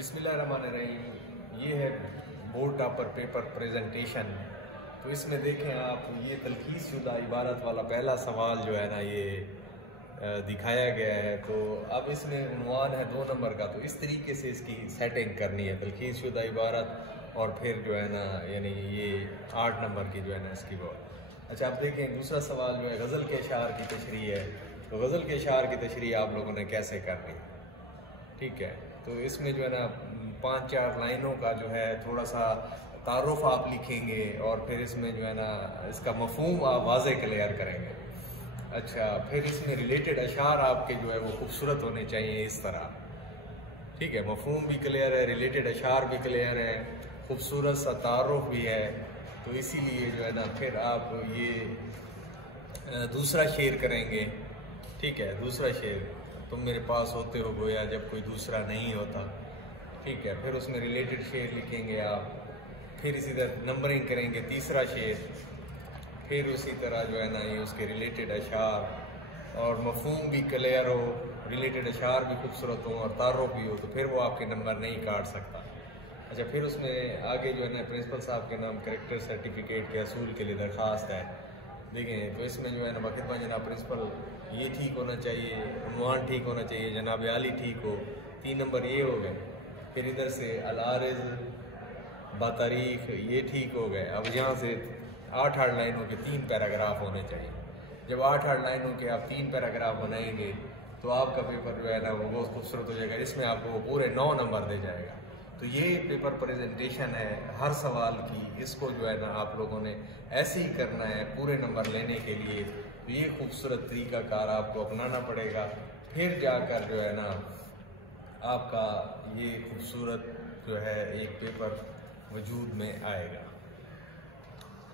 बिस्मिल्लाहिर्रहमानिर्रहीम। ये है बोर्ड टॉपर पेपर प्रेजेंटेशन। तो इसमें देखें आप, ये तलखीस शुदा इबारत वाला पहला सवाल जो है ना, ये दिखाया गया है। तो अब इसमें उन्वान है 2 नंबर का, तो इस तरीके से इसकी सेटिंग करनी है, तलखीस शुदा इबारत और फिर जो है ना, यानी ये 8 नंबर की जो है ना इसकी वो। अच्छा, अब देखें दूसरा सवाल जो है गज़ल के अशार की तशरीह है। तो गज़ल के अशार की तशरीह आप लोगों ने कैसे करनी, ठीक है। तो इसमें जो है ना 5-4 लाइनों का जो है थोड़ा सा तारुफ आप लिखेंगे और फिर इसमें जो है ना इसका मफहूम आप वाज़े क्लियर करेंगे। अच्छा, फिर इसमें रिलेटेड अशार आपके जो है वो खूबसूरत होने चाहिए इस तरह, ठीक है। मफहूम भी क्लियर है, रिलेटेड अशार भी क्लियर है, खूबसूरत सा तारुफ भी है। तो इसीलिए जो है ना फिर आप ये दूसरा शेर करेंगे, ठीक है। दूसरा शेर, तुम मेरे पास होते हो गोया जब कोई दूसरा नहीं होता, ठीक है। फिर उसमें रिलेटेड शेर लिखेंगे आप, फिर इसी तरह नंबरिंग करेंगे। तीसरा शेर, फिर उसी तरह जो है ना ये उसके रिलेटेड अशार और मफहूम भी क्लियर हो, रिलेटेड अशार भी खूबसूरत हो और तारुफ भी हो, तो फिर वो आपके नंबर नहीं काट सकता। अच्छा, फिर उसमें आगे जो है ना प्रिंसिपल साहब के नाम करेक्टर सर्टिफिकेट के असूल के लिए दरख्वास्त है। देखें तो इसमें जो है ना बखिदमा जनाब प्रिंसिपल ये ठीक होना चाहिए, उन्वान ठीक होना चाहिए, जनाब आली ठीक हो, 3 नंबर ये हो गए। फिर इधर से अल-आरिज़ बातारीख ये ठीक हो गए। अब यहाँ से 8-8 लाइनों के 3 पैराग्राफ होने चाहिए। जब 8-8 लाइनों के आप 3 पैराग्राफ बनाएंगे तो आपका पेपर जो है ना वो बहुत खूबसूरत हो जाएगा। इसमें आपको वो पूरे 9 नंबर दे जाएगा। तो ये पेपर प्रेजेंटेशन है हर सवाल की, इसको जो है ना आप लोगों ने ऐसे ही करना है पूरे नंबर लेने के लिए। तो ये खूबसूरत तरीक़ाकार आपको अपनाना पड़ेगा, फिर जाकर जो है ना आपका ये खूबसूरत जो है एक पेपर वजूद में आएगा।